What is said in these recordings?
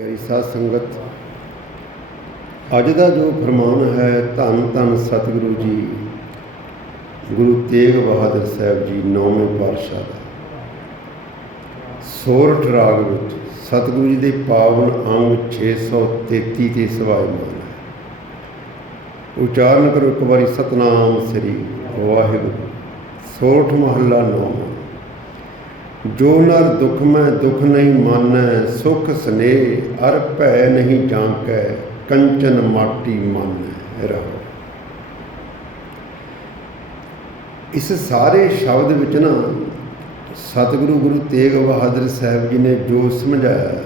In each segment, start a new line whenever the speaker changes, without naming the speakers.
ਪਿਆਰੀ ਸਾਧ ਸੰਗਤ। ਅੱਜ ਦਾ ਜੋ ਫਰਮਾਨ ਹੈ, ਧੰਨ ਧੰਨ ਸਤਿਗੁਰੂ ਜੀ, ਗੁਰੂ ਤੇਗ ਬਹਾਦਰ ਸਾਹਿਬ ਜੀ ਨੌਵੇਂ ਪਾਤਸ਼ਾਹ ਦਾ। ਸੋਰਠ ਰਾਗ ਵਿੱਚ ਸਤਿਗੁਰੂ ਜੀ ਦੇ ਪਾਵਨ ਅੰਗ 633 ਤੇ ਸਵਾਇਮਾਨ ਹੈ। ਉਚਾਰਨ ਕਰੋ ਇੱਕ ਵਾਰੀ ਸਤਨਾਮ ਸ੍ਰੀ ਵਾਹਿਗੁਰੂ। ਸੋਰਠ ਮਹੱਲਾ ਨੌਵਾਂ। ਜੋ ਨਰ ਦੁਖ ਮੈਂ ਦੁਖ ਨਹੀਂ ਮਾਨੈ, ਸੁਖ ਸਨੇਹ ਅਰ ਭੈ ਨਹੀਂ ਜਾਂਕੈ ਕੰਚਨ ਮਾਟੀ ਮਾਨੈ ਰਹੋ। ਇਸ ਸਾਰੇ ਸ਼ਬਦ ਵਿੱਚ ਨਾ ਸਤਿਗੁਰੂ ਗੁਰੂ ਤੇਗ ਬਹਾਦਰ ਸਾਹਿਬ ਜੀ ਨੇ ਜੋ ਸਮਝਾਇਆ,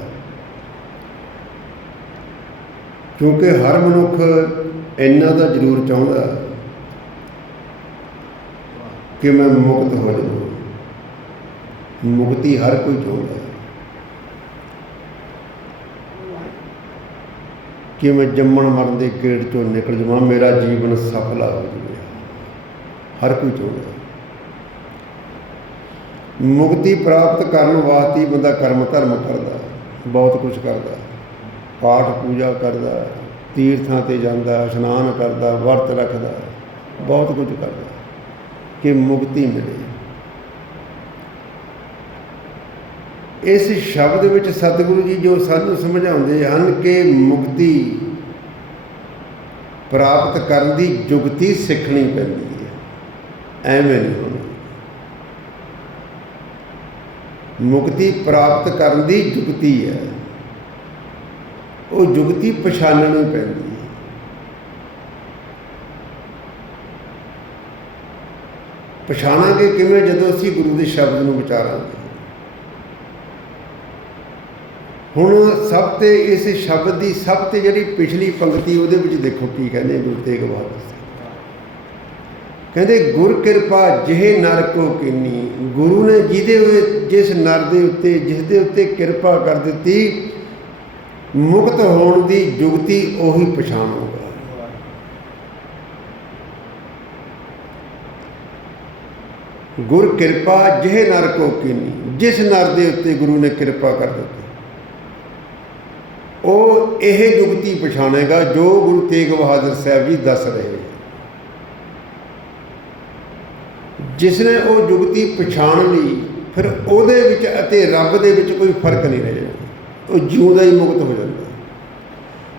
ਕਿਉਂਕਿ ਹਰ ਮਨੁੱਖ ਇੰਨਾ ਤਾਂ ਜ਼ਰੂਰ ਚਾਹੁੰਦਾ ਕਿ ਮੈਂ ਮੁਕਤ ਹੋ ਜਾਵਾਂ। ਮੁਕਤੀ ਹਰ ਕੋਈ ਚਾਹੁੰਦਾ ਹੈ। ਕਿ ਮੈਂ ਜੰਮਣ ਮਰਨ ਦੇ ਗੇੜ ਚੋਂ ਨਿਕਲ ਜਾਵਾਂ, ਮੇਰਾ ਜੀਵਨ ਸਫਲ ਹੋ ਜਾਵੇ। ਹਰ ਕੋਈ ਚਾਹੁੰਦਾ ਮੁਕਤੀ ਪ੍ਰਾਪਤ ਕਰਨ ਵਾਸਤੇ ਬੰਦਾ ਕਰਮ ਧਰਮ ਕਰਦਾ ਬਹੁਤ ਕੁਝ ਕਰਦਾ ਪਾਠ ਪੂਜਾ ਕਰਦਾ ਤੀਰਥਾਂ ਤੇ ਜਾਂਦਾ ਇਸ਼ਨਾਨ ਕਰਦਾ ਵਰਤ ਰੱਖਦਾ ਬਹੁਤ ਕੁਝ ਕਰਦਾ ਕਿ ਮੁਕਤੀ ਮਿਲੇ। ਇਸ ਸ਼ਬਦ ਵਿੱਚ ਸਤਿਗੁਰੂ ਜੀ ਜੋ ਸਾਨੂੰ ਸਮਝਾਉਂਦੇ ਹਨ ਕਿ ਮੁਕਤੀ ਪ੍ਰਾਪਤ ਕਰਨ ਦੀ ਯੁਗਤੀ ਸਿੱਖਣੀ ਪੈਂਦੀ ਹੈ। ਐਵੇਂ ਨਹੀਂ ਹੋਣਾ। ਮੁਕਤੀ ਪ੍ਰਾਪਤ ਕਰਨ ਦੀ ਯੁਗਤੀ ਹੈ। ਉਹ ਯੁਗਤੀ ਪਛਾਣਨੀ ਪੈਂਦੀ ਹੈ। ਪਛਾਣਾਂਗੇ ਕਿਵੇਂ ਜਦੋਂ ਅਸੀਂ ਗੁਰੂ ਦੇ ਸ਼ਬਦ ਨੂੰ ਵਿਚਾਰਾਂਗੇ? ਹੁਣ ਸਭ ਤੇ ਇਸ ਸ਼ਬਦ ਦੀ ਸਭ ਤੇ ਜਿਹੜੀ ਪਿਛਲੀ ਪੰਕਤੀ ਉਹਦੇ ਵਿੱਚ ਦੇਖੋ ਕੀ ਕਹਿੰਦੇ ਗੁਰੂ ਤੇਗ ਬਹਾਦਰ ਸਾਹਿਬ। ਕਹਿੰਦੇ, ਗੁਰ ਕਿਰਪਾ ਜਿਹੇ ਨਰ ਕੋ ਕੀਨੀ, ਗੁਰੂ ਨੇ ਜਿਹਦੇ ਜਿਸ ਨਰ ਦੇ ਉੱਤੇ, ਜਿਸ ਦੇ ਉੱਤੇ ਕਿਰਪਾ ਕਰ ਦਿੱਤੀ, ਮੁਕਤ ਹੋਣ ਦੀ ਜੁਗਤੀ ਉਹੀ ਪਛਾਣੂਗਾ ਗੁਰ ਕਿਰਪਾ ਜਿਹੇ ਨਰ ਕੋ ਕੀਨੀ, ਜਿਸ ਨਰ ਦੇ ਉੱਤੇ ਗੁਰੂ ਨੇ ਕਿਰਪਾ ਕਰ ਦਿੱਤੀ। ਉਹ ਇਹ ਜੁਗਤੀ ਪਛਾਣੇਗਾ ਜੋ ਗੁਰੂ ਤੇਗ ਬਹਾਦਰ ਸਾਹਿਬ ਜੀ ਦੱਸ ਰਹੇ ਨੇ। ਜਿਸ ਨੇ ਉਹ ਜੁਗਤੀ ਪਛਾਣ ਲਈ, ਫਿਰ ਉਹਦੇ ਵਿੱਚ ਅਤੇ ਰੱਬ ਦੇ ਵਿੱਚ ਕੋਈ ਫ਼ਰਕ ਨਹੀਂ ਰਹਿ ਜਾਂਦਾ। ਉਹ ਜਿਉਂਦਾ ਹੀ ਮੁਕਤ ਹੋ ਜਾਂਦਾ।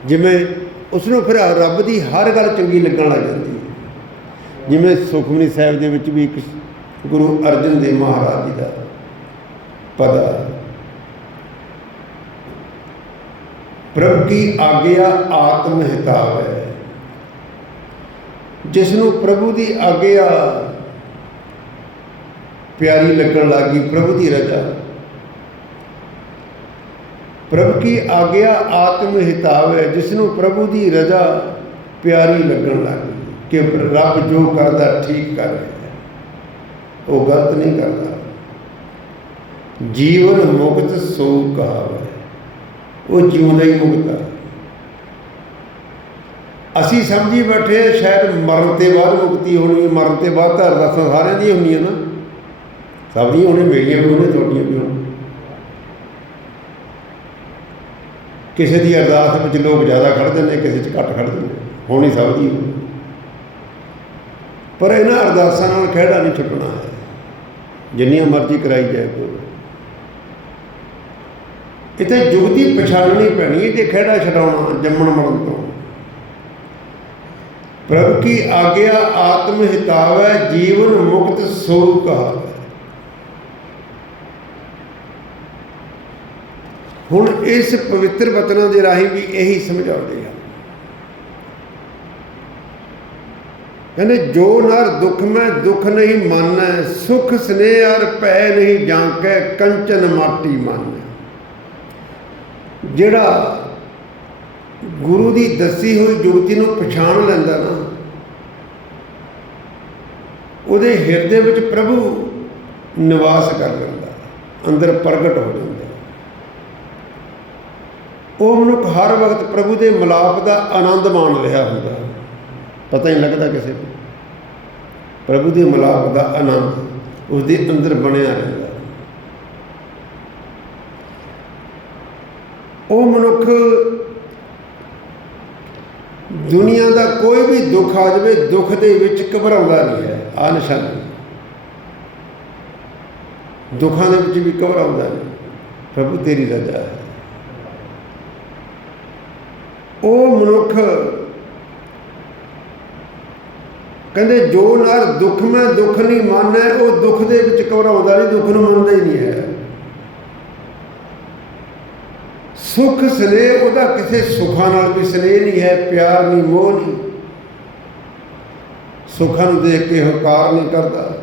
ਜਿਵੇਂ ਉਸ ਨੂੰ ਫਿਰ ਰੱਬ ਦੀ ਹਰ ਗੱਲ ਚੰਗੀ ਲੱਗਣ ਲੱਗ ਜਾਂਦੀ ਹੈ। ਜਿਵੇਂ ਸੁਖਮਨੀ ਸਾਹਿਬ ਦੇ ਵਿੱਚ ਵੀ ਇੱਕ ਗੁਰੂ ਅਰਜਨ ਦੇਵ ਮਹਾਰਾਜ ਜੀ ਦਾ ਪਦਾ ਪ੍ਰਭ ਕੀ ਆਗਿਆ ਆਤਮ ਹਿਤਾਵ ਹੈ ਜਿਸ ਨੂੰ ਪ੍ਰਭੂ ਦੀ ਆਗਿਆ ਪਿਆਰੀ ਲੱਗਣ ਲੱਗੀ, ਪ੍ਰਭੂ ਦੀ ਰਜ਼ਾ। ਪ੍ਰਭ ਕੀ ਆਗਿਆ ਆਤਮ ਹਿਤਾਵ ਹੈ ਜਿਸ ਨੂੰ ਪ੍ਰਭੂ ਦੀ ਰਜ਼ਾ ਪਿਆਰੀ ਲੱਗਣ ਲੱਗੀ, ਕਿ ਰੱਬ ਜੋ ਕਰਦਾ, ਠੀਕ ਕਰ ਰਿਹਾ ਉਹ ਗਲਤ ਨਹੀਂ ਕਰਦਾ। ਜੀਵਨ ਮੁਕਤ ਸੋ ਕਹਾਵੇ ਉਹ ਜਿਉਂਦਾ ਹੀ ਮੁਕਤਾ ਅਸੀਂ ਸਮਝੀ ਬੈਠੇ ਸ਼ਾਇਦ ਮਰਨ ਤੇ ਬਾਅਦ ਮੁਕਤੀ ਹੋਣੀ, ਮਰਨ ਤੇ ਬਾਅਦ ਤਾਂ ਅਰਦਾਸਾਂ ਸਾਰਿਆਂ ਦੀਆਂ ਹੁੰਦੀਆਂ ਨਾ। ਸਭ ਦੀ ਹੋਣੇ, ਮੇਰੀਆਂ ਵੀ ਹੋਣੇ ਤੁਹਾਡੀਆਂ ਵੀ ਹੋਣ ਕਿਸੇ ਦੀ ਅਰਦਾਸ ਵਿੱਚ ਲੋਕ ਜ਼ਿਆਦਾ ਖੜਦੇ ਨੇ, ਕਿਸੇ 'ਚ ਘੱਟ ਖੜਦੇ ਨੇ। ਹੋਣੀ ਸਭ ਦੀ ਪਰ ਇਹਨਾਂ ਅਰਦਾਸਾਂ ਨਾਲ ਖਿਹੜਾ ਨਹੀਂ ਛੁੱਟਣਾ ਹੈ। ਜਿੰਨੀਆਂ ਮਰਜ਼ੀ ਕਰਾਈ ਜਾਏ ਕੋਈ। ਇਤੇ ਜੁਗਤੀ ਪਛਾਣਨੀ ਪੈਣੀ ਤੇ ਕਿ ਖਿਹੜਾ ਛਡਾਉਣਾ ਜੰਮਣ ਮਰਨ ਤੋਂ। ਪ੍ਰਭ ਕੀ ਆਗਿਆ ਆਤਮ ਹਿਤਾਵੈ, ਜੀਵਨ ਮੁਕਤ ਸੋ ਕਹਾਵੈ। ਹੁਣ ਇਸ ਪਵਿੱਤਰ ਵਤਨਾਂ ਦੇ ਰਾਹੀਂ ਵੀ ਇਹੀ ਸਮਝਾਉਂਦੇ ਆ। ਕਹਿੰਦੇ, ਜੋ ਨਰ ਦੁਖ ਮੈਂ ਦੁੱਖ ਨਹੀਂ ਮਾਨੈ, ਸੁਖ ਸਨੇਹ ਅਰ ਭੈ ਨਹੀਂ ਜਾਂਕੈ ਕੰਚਨ ਮਾਟੀ ਮਾਨੈ। ਜਿਹੜਾ ਗੁਰੂ ਦੀ ਦੱਸੀ ਹੋਈ ਜੁਗਤੀ ਨੂੰ ਪਛਾਣ ਲੈਂਦਾ ਨਾ, ਉਹਦੇ ਹਿਰਦੇ ਵਿੱਚ ਪ੍ਰਭੂ ਨਿਵਾਸ ਕਰ ਲੈਂਦਾ, ਅੰਦਰ ਪ੍ਰਗਟ ਹੋ ਜਾਂਦਾ। ਉਹ ਮਨੁੱਖ ਹਰ ਵਕਤ ਪ੍ਰਭੂ ਦੇ ਮਿਲਾਪ ਦਾ ਆਨੰਦ ਮਾਣ ਰਿਹਾ ਹੁੰਦਾ। ਪਤਾ ਹੀ ਲੱਗਦਾ ਕਿਸੇ ਨੂੰ। ਪ੍ਰਭੂ ਦੇ ਮਿਲਾਪ ਦਾ ਆਨੰਦ ਉਸ ਦੇ ਅੰਦਰ ਬਣਿਆ ਰਹਿੰਦਾ। ਉਹ ਮਨੁੱਖ ਦੁਨੀਆ ਦਾ ਕੋਈ ਵੀ ਦੁੱਖ ਆ ਜਾਵੇ, ਦੁੱਖ ਦੇ ਵਿੱਚ ਘਬਰਾਉਂਦਾ ਨਹੀਂ ਹੈ, ਆ ਨਿਸ਼ਾਨੀ। ਦੁੱਖਾਂ ਦੇ ਵਿੱਚ ਵੀ ਘਬਰਾਉਂਦਾ ਨਹੀਂ। ਪ੍ਰਭੂ ਤੇਰੀ ਰਜ਼ਾ ਹੈ। ਉਹ ਮਨੁੱਖ ਕਹਿੰਦੇ, ਜੋ ਨਰ ਦੁੱਖ ਮੈਂ ਦੁੱਖ ਨਹੀਂ ਮੰਨੈ ਉਹ ਦੁੱਖ ਦੇ ਵਿੱਚ ਘਬਰਾਉਂਦਾ ਨਹੀਂ, ਦੁੱਖ ਨੂੰ ਮੰਨਦਾ ਹੀ ਨਹੀਂ ਹੈ। ਸੁਖ ਸਨੇਹ ਉਹਦਾ ਕਿਸੇ ਸੁੱਖਾਂ ਨਾਲ ਵੀ ਸਨੇਹ ਨਹੀਂ ਹੈ, ਪਿਆਰ ਨਹੀਂ, ਮੋਹ ਨਹੀਂ। ਸੁੱਖਾਂ ਨੂੰ ਦੇਖ ਕੇ ਹੰਕਾਰ ਨਹੀਂ ਕਰਦਾ।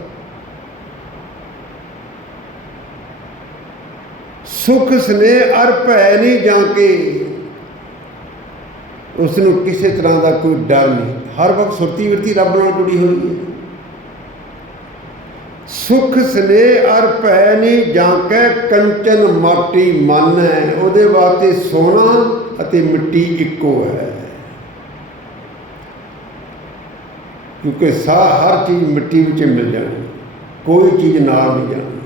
ਸੁਖ ਸਨੇਹ ਅਰ ਭੈ ਨਹੀਂ ਜਾਂ ਕੇ ਉਸ ਨੂੰ ਕਿਸੇ ਤਰ੍ਹਾਂ ਦਾ ਕੋਈ ਡਰ ਨਹੀਂ। ਹਰ ਵਕਤ ਸੁਰਤੀ ਵਿਰਤੀ ਰੱਬ ਨਾਲ ਜੁੜੀ ਹੋਈ ਹੈ। ਸੁਖ ਸਨੇਹ ਅਰ ਭੈ ਨਹੀਂ ਜਾਂ ਕੰਚਨ ਮਾਟੀ ਮਨ ਹੈ। ਉਹਦੇ ਵਾਸਤੇ ਸੋਨਾ ਅਤੇ ਮਿੱਟੀ ਇੱਕੋ ਹੈ। ਕਿਉਂਕਿ ਸਾਹ ਹਰ ਚੀਜ਼ ਮਿੱਟੀ ਵਿੱਚ ਮਿਲ ਜਾਣੀ। ਕੋਈ ਚੀਜ਼ ਨਾਲ ਨਹੀਂ ਜਾਣੀ।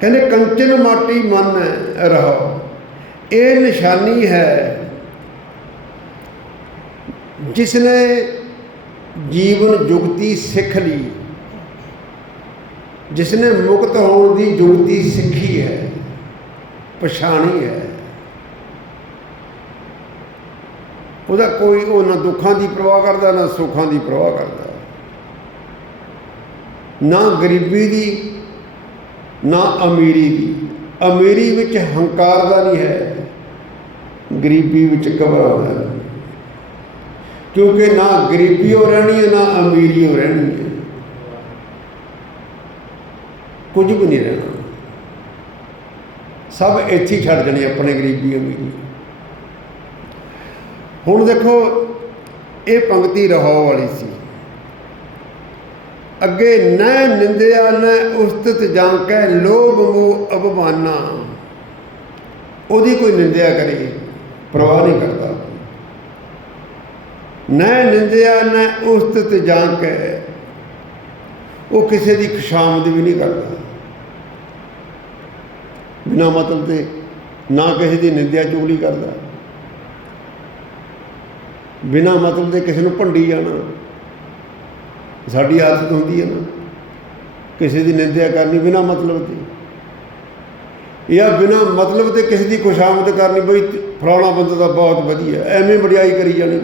ਕਹਿੰਦੇ ਕੰਚਨ ਮਾਟੀ ਮਨ ਹੈ, ਰਹੋ। ਇਹ ਨਿਸ਼ਾਨੀ ਹੈ ਜਿਸ ਨੇ ਜੀਵਨ ਜੁਗਤੀ ਸਿੱਖ ਲਈ। ਜਿਸ ਨੇ ਮੁਕਤ ਹੋਣ ਦੀ ਜੁਗਤੀ ਸਿੱਖੀ ਹੈ, ਪਛਾਣੀ ਹੈ, ਉਹਦਾ ਕੋਈ ਉਹ ਨਾ ਦੁੱਖਾਂ ਦੀ ਪਰਵਾਹ ਕਰਦਾ, ਨਾ ਸੁੱਖਾਂ ਦੀ ਪਰਵਾਹ ਕਰਦਾ। ਨਾ ਗਰੀਬੀ ਦੀ, ਨਾ ਅਮੀਰੀ ਦੀ। ਅਮੀਰੀ ਵਿੱਚ ਹੰਕਾਰ ਦਾ ਨਹੀਂ ਹੈ, ਗਰੀਬੀ ਵਿੱਚ ਘਬਰਾਉਣਾ ਨਹੀਂ। ਕਿਉਂਕਿ ਨਾ ਗਰੀਬੀ ਹੋ ਰਹਿਣੀ ਹੈ, ਨਾ ਅਮੀਰੀ ਹੋ ਰਹਿਣੀ ਹੈ। ਕੁਝ ਵੀ ਨਹੀਂ ਰਹਿਣਾ। ਸਭ ਇੱਥੇ ਹੀ ਛੱਡ ਜਣੇ ਆਪਣੇ ਗਰੀਬੀ ਅਮੀਰੀ। ਹੁਣ ਦੇਖੋ, ਇਹ ਪੰਕਤੀ ਰਹਾਉ ਵਾਲੀ ਸੀ। ਅੱਗੇ ਨੈ ਨਿੰਦਿਆ, ਨੈ ਉਸਤਤ ਜਾਂ ਕੈ ਲੋਭ ਮੋਹ ਅਭਮਾਨਾ। ਉਹਦੀ ਕੋਈ ਨਿੰਦਿਆ ਕਰੇ, ਪਰਵਾਹ ਨਹੀਂ ਕਰਦਾ। ਨੈ ਨਿੰਦਿਆ, ਨੈ ਉਸਤਤ ਜਾਂ ਕੈ ਉਹ ਕਿਸੇ ਦੀ ਖੁਸ਼ਾਮਦ ਵੀ ਨਹੀਂ ਕਰਦਾ। ਬਿਨਾ ਮਤਲਬ ਤੇ ਨਾ ਕਿਸੇ ਦੀ ਨਿੰਦਿਆ ਚੁਗਲੀ ਕਰਦਾ। ਬਿਨਾ ਮਤਲਬ ਦੇ ਕਿਸੇ ਨੂੰ ਭੰਡੀ ਜਾਣਾ। ਸਾਡੀ ਆਦਤ ਹੁੰਦੀ ਹੈ ਨਾ, ਕਿਸੇ ਦੀ ਨਿੰਦਿਆ ਕਰਨੀ ਬਿਨਾ ਮਤਲਬ ਤੇ ਜਾਂ ਬਿਨਾ ਮਤਲਬ ਤੇ ਕਿਸੇ ਦੀ ਖੁਸ਼ਾਮਦ ਕਰਨੀ, ਬਈ ਫਲਾਣਾ ਬੰਦਾ ਤਾਂ ਬਹੁਤ ਵਧੀਆ, ਐਵੇਂ ਵਡਿਆਈ ਕਰੀ ਜਾਣੀ।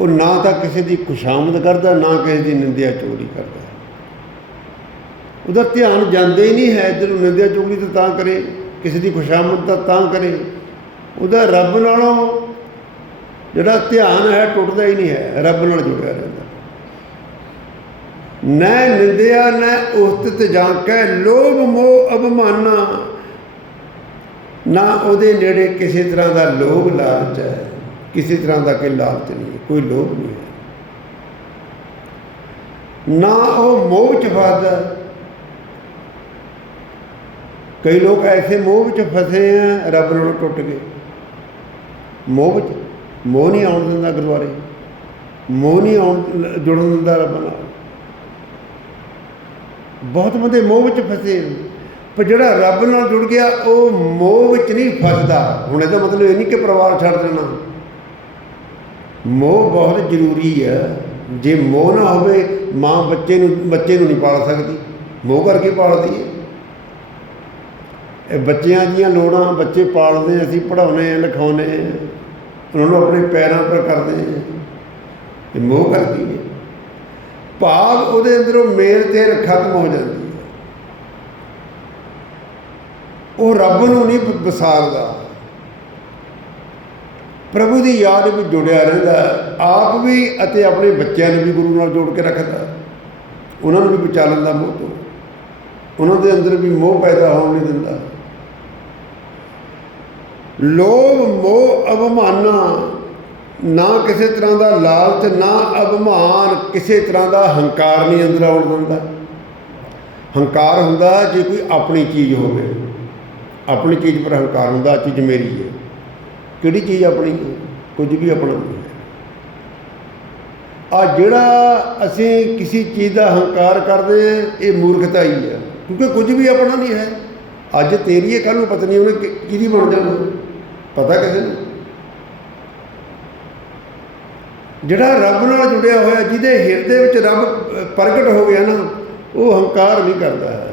ਉਹ ਨਾ ਤਾਂ ਕਿਸੇ ਦੀ ਖੁਸ਼ਾਮਦ ਕਰਦਾ, ਨਾ ਕਿਸੇ ਦੀ ਨਿੰਦਿਆ ਚੋਰੀ ਕਰਦਾ। ਉਹਦਾ ਧਿਆਨ ਜਾਂਦਾ ਹੀ ਨਹੀਂ ਹੈ ਇੱਧਰ ਨਿੰਦਿਆ ਚੋਰੀ ਤਾਂ ਤਾਂ ਕਰੇ, ਕਿਸੇ ਦੀ ਖੁਸ਼ਾਮਦ ਤਾਂ ਤਾਂ ਕਰੇ। ਉਹਦਾ ਰੱਬ ਨਾਲੋਂ ਜਿਹੜਾ ਧਿਆਨ ਹੈ, ਟੁੱਟਦਾ ਹੀ ਨਹੀਂ ਹੈ, ਰੱਬ ਨਾਲ ਜੁੜਿਆ ਰਹਿੰਦਾ। ਨੈ ਨਿੰਦਿਆ, ਨੈ ਉਸਤਤ ਜਾਂ ਕੈ ਲੋਭ, ਮੋਹ, ਅਭਮਾਨਾ, ਨਾ ਉਹਦੇ ਨੇੜੇ ਕਿਸੇ ਤਰ੍ਹਾਂ ਦਾ ਲੋਭ ਲਾਲਚ ਹੈ। ਕਿਸੇ ਤਰ੍ਹਾਂ ਦਾ ਕੋਈ ਲਾਲਚ ਨਹੀਂ ਕੋਈ ਲੋਭ ਨਹੀਂ ਹੈ। ਨਾ ਉਹ ਮੋਹ ਵਿੱਚ ਫਸਦਾ। ਕਈ ਲੋਕ ਐਸੇ ਮੋਹ ਵਿੱਚ ਫਸੇ ਆ, ਰੱਬ ਨਾਲੋਂ ਟੁੱਟ ਗਏ। ਮੋਹ ਵਿੱਚ, ਮੋਹ ਨਹੀਂ ਆਉਣ ਦਿੰਦਾ ਗੁਰਦੁਆਰੇ। ਮੋਹ ਨਹੀਂ ਆਉਣ, ਜੁੜਨ ਦਿੰਦਾ ਰੱਬ ਨਾਲ। ਬਹੁਤ ਬੰਦੇ ਮੋਹ ਵਿੱਚ ਫਸੇ ਪਰ ਜਿਹੜਾ ਰੱਬ ਨਾਲ ਜੁੜ ਗਿਆ, ਉਹ ਮੋਹ ਵਿੱਚ ਨਹੀਂ ਫਸਦਾ। ਹੁਣ ਇਹਦਾ ਮਤਲਬ ਇਹ ਨਹੀਂ ਕਿ ਪਰਿਵਾਰ ਛੱਡ ਦੇਣਾ। ਮੋਹ ਬਹੁਤ ਜ਼ਰੂਰੀ ਹੈ ਜੇ ਮੋਹ ਨਾ ਹੋਵੇ, ਮਾਂ ਬੱਚੇ ਨੂੰ ਬੱਚੇ ਨੂੰ ਨਹੀਂ ਪਾਲ ਸਕਦੀ। ਮੋਹ ਕਰਕੇ ਪਾਲਦੀ ਹੈ ਇਹ ਬੱਚਿਆਂ ਦੀਆਂ ਲੋੜਾਂ ਬੱਚੇ ਪਾਲਦੇ ਅਸੀਂ ਪੜਾਉਨੇ ਲਿਖਾਉਨੇ ਉਹਨਾਂ ਨੂੰ ਆਪਣੇ ਪੈਰਾਂ 'ਤੇ ਕਰਦੇ ਇਹ ਮੋਹ ਕਰਦੀ ਹੈ ਭਾਵ ਉਹਦੇ ਅੰਦਰੋਂ ਮੇਲ ਤੇ ਖਤਮ ਹੋ ਜਾਂਦੀ ਹੈ ਉਹ ਰੱਬ ਨੂੰ ਨਹੀਂ ਵਿਸਾਰਦਾ। ਪ੍ਰਭੂ ਦੀ ਯਾਦ ਵਿੱਚ ਜੁੜਿਆ ਰਹਿੰਦਾ, ਆਪ ਵੀ ਅਤੇ ਆਪਣੇ ਬੱਚਿਆਂ ਨੂੰ ਵੀ ਗੁਰੂ ਨਾਲ ਜੋੜ ਕੇ ਰੱਖਦਾ। ਉਹਨਾਂ ਨੂੰ ਵੀ ਬਚਾ ਲੈਂਦਾ ਮੋਹ ਤੋਂ ਉਹਨਾਂ ਦੇ ਅੰਦਰ ਵੀ ਮੋਹ ਪੈਦਾ ਹੋਣ ਨਹੀਂ ਦਿੰਦਾ। ਲੋਭ, ਮੋਹ ਅਭਮਾਨਾ ਨਾ ਕਿਸੇ ਤਰ੍ਹਾਂ ਦਾ ਲਾਲਚ, ਨਾ ਅਭਮਾਨ ਕਿਸੇ ਤਰ੍ਹਾਂ ਦਾ ਹੰਕਾਰ ਨਹੀਂ ਅੰਦਰ ਆਉਣ ਦਿੰਦਾ। ਹੰਕਾਰ ਹੁੰਦਾ ਜੇ ਕੋਈ ਆਪਣੀ ਚੀਜ਼ ਹੋਵੇ। ਆਪਣੀ ਚੀਜ਼ ਪਰ ਹੰਕਾਰ ਹੁੰਦਾ, ਆਹ ਚੀਜ਼ ਮੇਰੀ ਹੈ। ਕਿਹੜੀ ਚੀਜ਼ ਆਪਣੀ, ਕੁਝ ਵੀ ਆਪਣਾ ਨਹੀਂ ਹੈ। ਆ ਜਿਹੜਾ ਅਸੀਂ ਕਿਸੇ ਚੀਜ਼ ਦਾ ਹੰਕਾਰ ਕਰਦੇ ਹਾਂ, ਇਹ ਮੂਰਖਤਾ ਹੀ ਹੈ ਕਿਉਂਕਿ ਕੁਝ ਵੀ ਆਪਣਾ ਨਹੀਂ ਹੈ। ਅੱਜ ਤੇਰੀ ਹੈ ਕੱਲ ਨੂੰ ਪਤਨੀ ਉਹਨੇ ਕਿ- ਕਿਹਦੀ ਬਣ ਜਾਣਾ। ਪਤਾ ਕਿਸੇ ਨੂੰ? ਜਿਹੜਾ ਰੱਬ ਨਾਲ ਜੁੜਿਆ ਹੋਇਆ, ਜਿਹਦੇ ਹਿਰਦੇ ਵਿੱਚ ਰੱਬ ਪ੍ਰਗਟ ਹੋ ਗਿਆ ਨਾ, ਉਹ ਹੰਕਾਰ ਨਹੀਂ ਕਰਦਾ ਹੈ।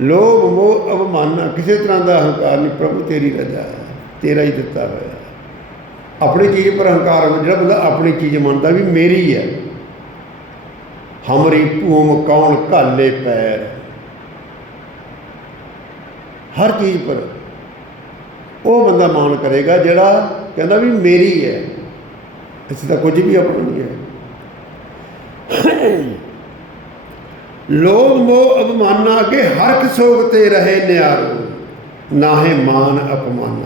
ਲੋਭ, ਮੋਹ, ਅਵਮਾਨਾ, ਕਿਸੇ ਤਰ੍ਹਾਂ ਦਾ ਹੰਕਾਰ ਨਹੀਂ। ਪ੍ਰਭੂ ਤੇਰੀ ਰਜ਼ਾ ਹੈ, ਤੇਰਾ ਹੀ ਦਿੱਤਾ ਹੋਇਆ ਆਪਣੀ ਚੀਜ਼ ਪਰ ਹੰਕਾਰ ਜਿਹੜਾ ਬੰਦਾ ਆਪਣੀ ਚੀਜ਼ ਮੰਨਦਾ ਵੀ ਮੇਰੀ ਹੈ। ਹਮਰੀ ਭੂਮ ਕੌਣ ਘਾਲੇ ਪੈਰ। ਹਰ ਚੀਜ਼ ਪਰ ਉਹ ਬੰਦਾ ਮਾਣ ਕਰੇਗਾ ਜਿਹੜਾ ਕਹਿੰਦਾ ਵੀ ਮੇਰੀ ਹੈ। ਇਸ ਦਾ ਕੁਝ ਵੀ ਆਪਣਾ ਨਹੀਂ ਹੈ। ਲੋਭ ਮੋਹ ਅਪਮਾਨਾਂ ਅੱਗੇ ਹਰਖ ਸੋਗ ਤੇ ਰਹੇ ਨਿਆਰੋ ਨਾਹੇ ਮਾਨ ਅਪਮਾਨ।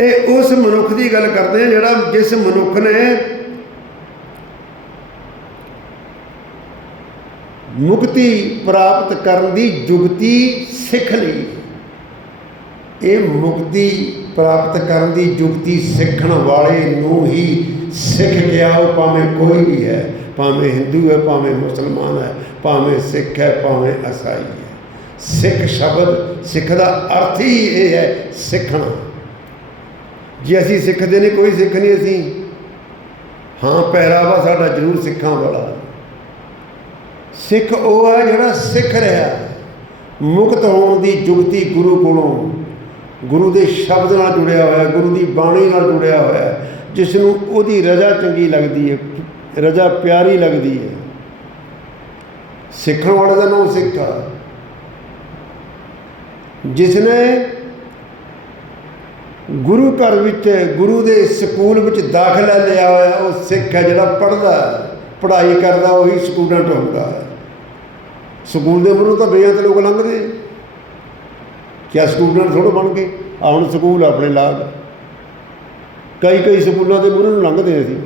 ਇਹ ਉਸ ਮਨੁੱਖ ਦੀ ਗੱਲ ਕਰਦੇ ਆ ਜਿਹੜਾ ਜਿਸ ਮਨੁੱਖ ਨੇ ਮੁਕਤੀ ਪ੍ਰਾਪਤ ਕਰਨ ਦੀ ਜੁਗਤੀ ਸਿੱਖ ਲਈ। ਇਹ ਮੁਕਤੀ ਪ੍ਰਾਪਤ ਕਰਨ ਦੀ ਜੁਗਤੀ ਸਿੱਖਣ ਵਾਲੇ ਨੂੰ ਹੀ ਸਿੱਖ ਗਿਆ ਉਹ ਭਾਵੇਂ ਕੋਈ ਵੀ ਹੈ, ਭਾਵੇਂ ਹਿੰਦੂ ਹੈ, ਭਾਵੇਂ ਮੁਸਲਮਾਨ ਹੈ ਭਾਵੇਂ ਸਿੱਖ ਹੈ, ਭਾਵੇਂ ਈਸਾਈ ਹੈ। ਸਿੱਖ ਸ਼ਬਦ, ਸਿੱਖ ਦਾ ਅਰਥ ਹੀ ਇਹ ਹੈ, ਸਿੱਖਣਾ। ਜੇ ਅਸੀਂ ਸਿੱਖਦੇ ਨੇ, ਕੋਈ ਸਿੱਖ ਨਹੀਂ ਅਸੀਂ। ਹਾਂ, ਪਹਿਰਾਵਾ ਸਾਡਾ ਜ਼ਰੂਰ ਸਿੱਖਾਂ ਵਾਲਾ। ਸਿੱਖ ਉਹ ਹੈ ਜਿਹੜਾ ਸਿੱਖ ਰਿਹਾ ਮੁਕਤ ਹੋਣ ਦੀ ਜੁਗਤੀ ਗੁਰੂ ਕੋਲੋਂ। ਗੁਰੂ ਦੇ ਸ਼ਬਦ ਨਾਲ ਜੁੜਿਆ ਹੋਇਆ, ਗੁਰੂ ਦੀ ਬਾਣੀ ਨਾਲ ਜੁੜਿਆ ਹੋਇਆ। ਜਿਸ ਨੂੰ ਉਹਦੀ ਰਜ਼ਾ ਚੰਗੀ ਲੱਗਦੀ ਹੈ, ਰਜ਼ਾ ਪਿਆਰੀ ਲੱਗਦੀ ਹੈ। ਸਿੱਖਣ ਵਾਲੇ ਦਾ ਨਾਮ ਸਿੱਖ ਆ। ਜਿਸ ਨੇ ਗੁਰੂ ਘਰ ਵਿੱਚ, ਗੁਰੂ ਦੇ ਸਕੂਲ ਵਿੱਚ ਦਾਖਲਾ ਲਿਆ ਹੋਇਆ, ਉਹ ਸਿੱਖ ਹੈ, ਜਿਹੜਾ ਪੜ੍ਹਦਾ ਪੜ੍ਹਾਈ ਕਰਦਾ, ਉਹੀ ਸਟੂਡੈਂਟ ਹੁੰਦਾ ਹੈ। ਸਕੂਲ ਦੇ ਮੂਹਰੋਂ ਤਾਂ ਬੇਅੰਤ ਲੋਕ ਲੰਘਦੇ ਕਿਆ ਸਟੂਡੈਂਟ ਥੋੜ੍ਹੇ ਬਣ ਕੇ ਆ ਹੁਣ ਸਕੂਲ ਆਪਣੇ ਲਾਗ। ਕਈ ਕਈ ਸਕੂਲਾਂ ਦੇ ਮੂਹਰੋਂ ਨੂੰ ਲੰਘਦੇ ਅਸੀਂ।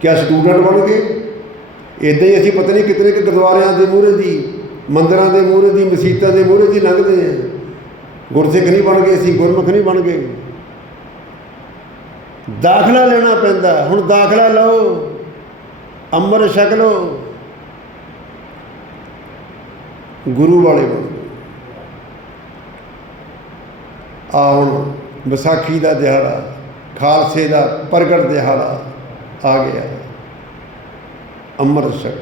ਕਿਆ ਸਟੂਡੈਂਟ ਬਣ ਗਏ? ਇਦਾਂ ਹੀ ਅਸੀਂ ਪਤਾ ਨਹੀਂ ਕਿਤਨੇ ਕਿ ਗੁਰਦੁਆਰਿਆਂ ਦੇ ਮੂਹਰੇ ਦੀ, ਮੰਦਰਾਂ ਦੇ ਮੂਹਰੇ ਦੀ ਮਸੀਤਾਂ ਦੇ ਮੂਹਰੇ ਦੀ ਲੰਘਦੇ ਆ ਗੁਰਸਿੱਖ ਨਹੀਂ ਬਣ ਗਏ ਅਸੀਂ ਗੁਰਮੁਖ ਨਹੀਂ ਬਣ ਗਏ। ਦਾਖਲਾ ਲੈਣਾ ਪੈਂਦਾ ਹੁਣ ਦਾਖਲਾ ਲਓ, ਅੰਮ੍ਰਿਤ ਛਕ ਲਓ। ਗੁਰੂ ਵਾਲੇ ਬਣੋ ਆ ਹੁਣ ਵਿਸਾਖੀ ਦਾ ਦਿਹਾੜਾ, ਖਾਲਸੇ ਦਾ ਪ੍ਰਗਟ ਦਿਹਾੜਾ ਆ ਗਿਆ। ਅੰਮ੍ਰਿਤ ਛਕ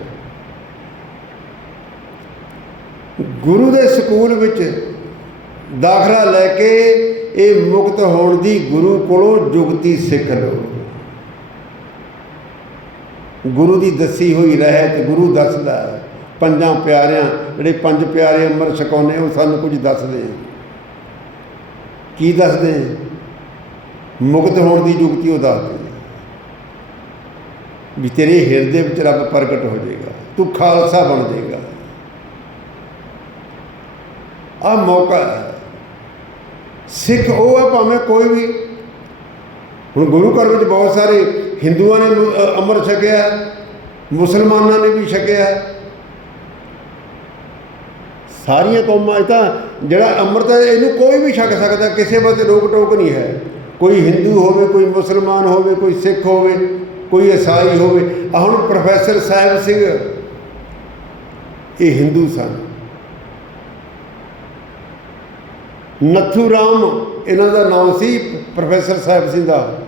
ਗੁਰੂ ਦੇ ਸਕੂਲ ਵਿੱਚ ਦਾਖਲਾ ਲੈ ਕੇ ਇਹ ਮੁਕਤ ਹੋਣ ਦੀ ਗੁਰੂ ਕੋਲੋਂ ਜੁਗਤੀ ਸਿੱਖ ਲਓ। ਗੁਰੂ ਦੀ ਦੱਸੀ ਹੋਈ ਰਹਿਤ ਗੁਰੂ ਦੱਸਦਾ ਹੈ। ਪੰਜਾਂ ਪਿਆਰਿਆਂ, ਜਿਹੜੇ ਪੰਜ ਪਿਆਰੇ ਅੰਮ੍ਰਿਤ ਛਕਾਉਂਦੇ ਉਹ ਸਾਨੂੰ ਕੁਝ ਦੱਸਦੇ ਕੀ ਦੱਸਦੇ ਮੁਕਤ ਹੋਣ ਦੀ ਜੁਗਤੀ ਉਹ ਦੱਸਦੇ ਵੀ ਤੇਰੇ ਹਿਰਦੇ ਵਿੱਚ ਰੱਬ ਪ੍ਰਗਟ ਹੋ ਜਾਏਗਾ, ਤੂੰ ਖਾਲਸਾ ਬਣ ਜਾਏਗਾ। ਆ ਮੌਕਾ ਹੈ। ਸਿੱਖ ਉਹ ਹੈ ਭਾਵੇਂ ਕੋਈ ਵੀ। ਹੁਣ ਗੁਰੂ ਘਰ ਵਿੱਚ ਬਹੁਤ ਸਾਰੇ ਹਿੰਦੂਆਂ ਨੇ ਮੁ- ਅੰਮ੍ਰਿਤ ਛਕਿਆ, ਮੁਸਲਮਾਨਾਂ ਨੇ ਵੀ ਛਕਿਆ। ਸਾਰੀਆਂ ਕੌਮਾਂ ਇਹ ਤਾਂ ਜਿਹੜਾ ਅੰਮ੍ਰਿਤ ਹੈ, ਇਹਨੂੰ ਕੋਈ ਵੀ ਛਕ ਸਕਦਾ, ਕਿਸੇ ਪਾਸੇ ਰੋਕ ਟੋਕ ਨਹੀਂ ਹੈ। ਕੋਈ ਹਿੰਦੂ ਹੋਵੇ, ਕੋਈ ਮੁਸਲਮਾਨ ਹੋਵੇ, ਕੋਈ ਸਿੱਖ ਹੋਵੇ ਕੋਈ ਅਸਾਈ ਹੋਵੇ। ਆ ਹੁਣ ਪ੍ਰੋਫੈਸਰ ਸਾਹਿਬ ਸਿੰਘ, ਇਹ ਹਿੰਦੂ ਸਨ। ਨੱਥੂ ਰਾਮ, ਇਹਨਾਂ ਦਾ ਨਾਮ ਸੀ ਪ੍ਰੋਫੈਸਰ ਸਾਹਿਬ ਸਿੰਘ ਦਾ।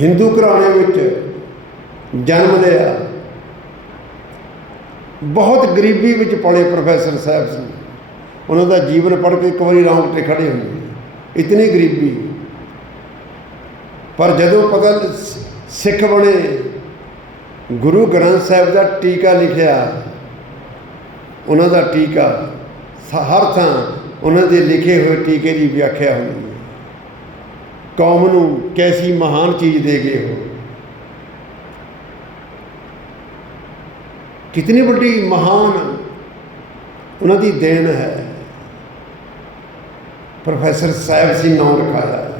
ਹਿੰਦੂ ਘਰਾਣੇ ਵਿੱਚ ਜਨਮ ਲਿਆ। ਬਹੁਤ ਗਰੀਬੀ ਵਿੱਚ ਪਲੇ ਪ੍ਰੋਫੈਸਰ ਸਾਹਿਬ ਸਿੰਘ। ਉਹਨਾਂ ਦਾ ਜੀਵਨ ਪੜ੍ਹ ਕੇ ਇੱਕ ਵਾਰੀ ਰੌਂਗਟੇ ਖੜੇ ਹੁੰਦੇ ਇਤਨੀ ਗਰੀਬੀ। ਪਰ ਜਦੋਂ ਪਤਾ ਸਿੱਖ ਬਣੇ, ਗੁਰੂ ਗ੍ਰੰਥ ਸਾਹਿਬ ਦਾ ਟੀਕਾ ਲਿਖਿਆ, ਉਹਨਾਂ ਦਾ ਟੀਕਾ ਹਰ ਥਾਂ ਉਹਨਾਂ ਦੇ ਲਿਖੇ ਹੋਏ ਟੀਕੇ ਦੀ ਵਿਆਖਿਆ ਹੋਈ ਹੈ। ਕੌਮ ਨੂੰ ਕੈਸੀ ਮਹਾਨ ਚੀਜ਼ ਦੇ ਗਏ ਹੋ? ਕਿਤਨੀ ਵੱਡੀ ਮਹਾਨ ਉਹਨਾਂ ਦੀ ਦੇਣ ਹੈ। ਪ੍ਰੋਫੈਸਰ ਸਾਹਿਬ ਸਿੰਘ ਨਾਮ ਰਖਾਇਆ